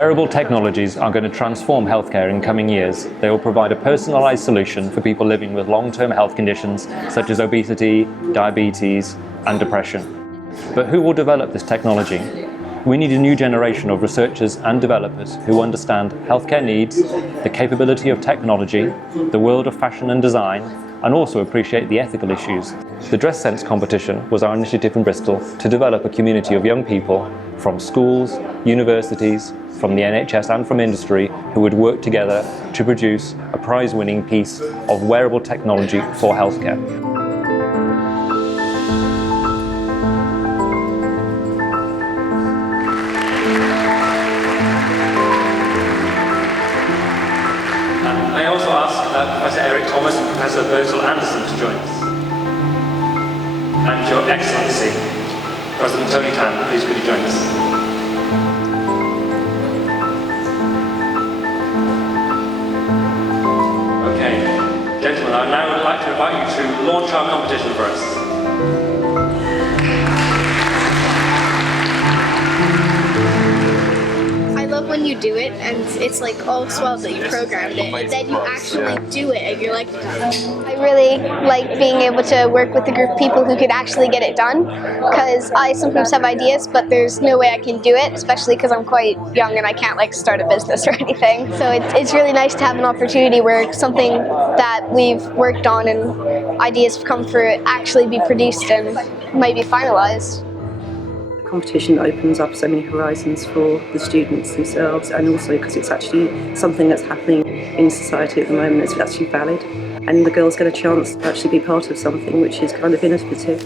Wearable technologies are going to transform healthcare in coming years. They will provide a personalised solution for people living with long-term health conditions such as obesity, diabetes and depression. But who will develop this technology? We need a new generation of researchers and developers who understand healthcare needs, the capability of technology, the world of fashion and design, and also appreciate the ethical issues. The Dress Sense competition was our initiative in Bristol to develop a community of young people from schools, universities, from the NHS and from industry who would work together to produce a prize-winning piece of wearable technology for healthcare. May I also ask Professor Eric Thomas and Professor Bertil Anderson to join us? And Your Excellency, President Tony Tan, please could you join us? Okay, gentlemen, I now would like to invite you to launch our competition for us. When you do it and it's like all swell that you programmed it, and then you actually do it and you're like, I really like being able to work with a group of people who could actually get it done, because I sometimes have ideas but there's no way I can do it, especially because I'm quite young and I can't like start a business or anything. So it's really nice to have an opportunity where something that we've worked on and ideas have come through actually be produced and might be finalized. Competition opens up so many horizons for the students themselves, and also because it's actually something that's happening in society at the moment. It's actually valid, and the girls get a chance to actually be part of something which is kind of innovative.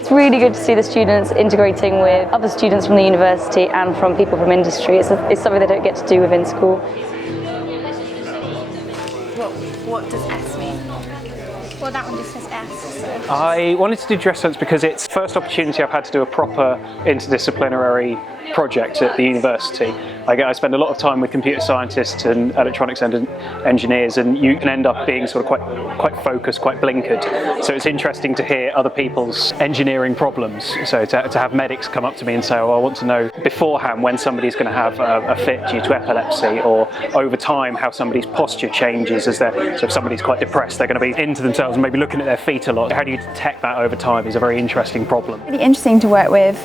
It's really good to see the students integrating with other students from the university and from people from industry. It's something they don't get to do within school. What does S mean? Well, that one just says S. So. I wanted to do Dress Sense because it's the first opportunity I've had to do a proper interdisciplinary project at the university. I spend a lot of time with computer scientists and electronics engineers, and you can end up being sort of quite focused, quite blinkered. So it's interesting to hear other people's engineering problems. So to have medics come up to me and say, oh, I want to know beforehand when somebody's going to have a fit due to epilepsy, or over time how somebody's posture changes as they're, so if somebody's quite depressed, they're going to be into themselves and maybe looking at their feet a lot. How do you detect that over time is a very interesting problem. It's really interesting to work with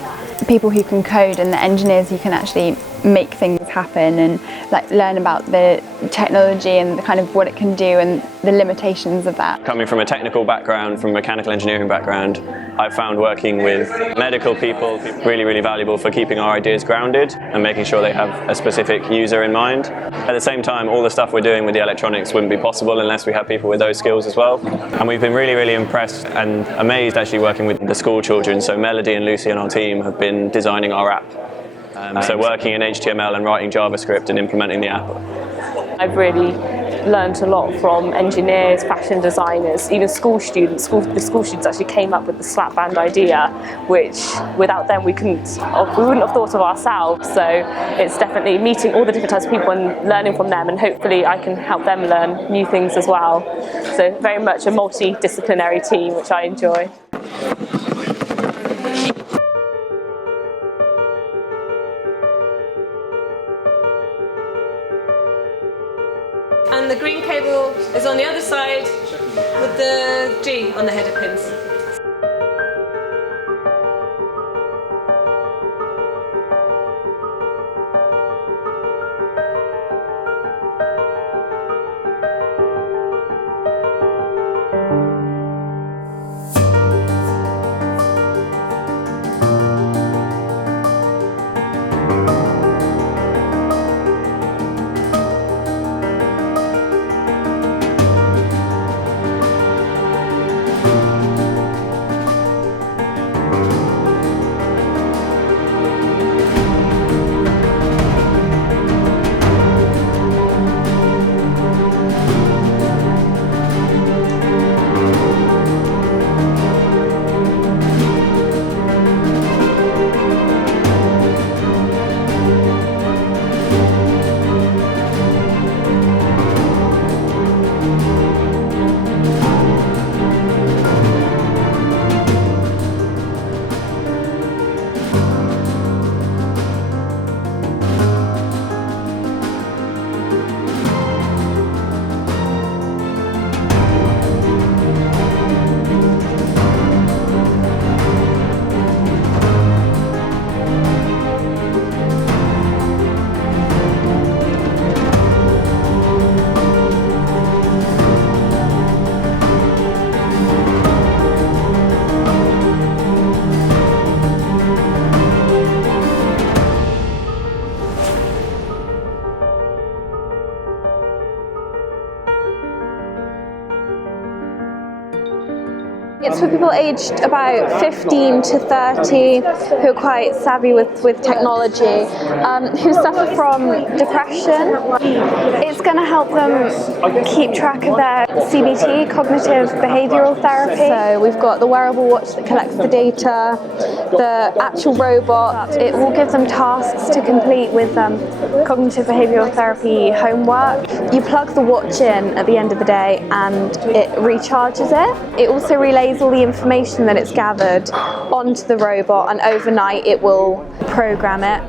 people who can code and the engineers who can actually make things happen and like learn about the technology and the kind of what it can do and the limitations of that. Coming from a technical background, from a mechanical engineering background, I've found working with medical people really, really valuable for keeping our ideas grounded and making sure they have a specific user in mind. At the same time, all the stuff we're doing with the electronics wouldn't be possible unless we have people with those skills as well. And we've been really, really impressed and amazed actually working with the school children. So Melody and Lucy and our team have been designing our app. So working in HTML and writing JavaScript and implementing the app. I've really learned a lot from engineers, fashion designers, even school students. The school students actually came up with the slap band idea, which without them we wouldn't have thought of ourselves. So it's definitely meeting all the different types of people and learning from them, and hopefully I can help them learn new things as well. So very much a multidisciplinary team, which I enjoy. And the green cable is on the other side with the G on the header pins. It's for people aged about 15 to 30 who are quite savvy with technology, who suffer from depression. It's going to help them keep track of their CBT, cognitive behavioural therapy. So we've got the wearable watch that collects the data, the actual robot. It will give them tasks to complete with cognitive behavioural therapy homework. You plug the watch in at the end of the day and it recharges it. It also relays all the information that it's gathered onto the robot, and overnight it will program it.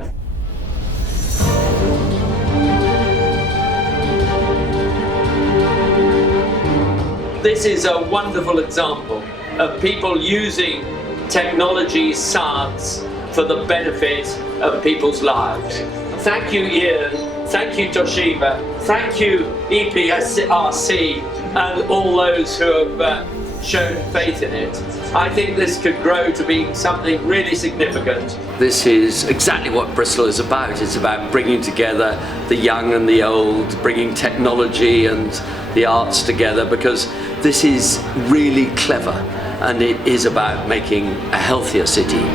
This is a wonderful example of people using technology, science for the benefit of people's lives. Thank you, Ian. Thank you, Toshiba. Thank you, EPSRC, and all those who have shown faith in it. I think this could grow to be something really significant. This is exactly what Bristol is about. It's about bringing together the young and the old, bringing technology and the arts together, because this is really clever and it is about making a healthier city.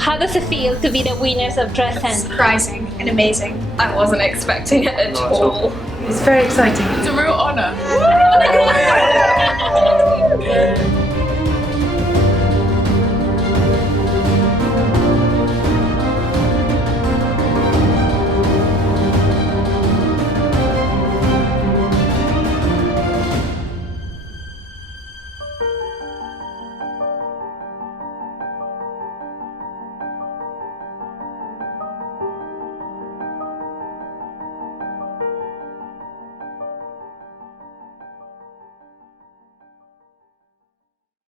How does it feel to be the winners of Dresden? Surprising and amazing. I wasn't expecting it at all. It's very exciting. It's a real honour.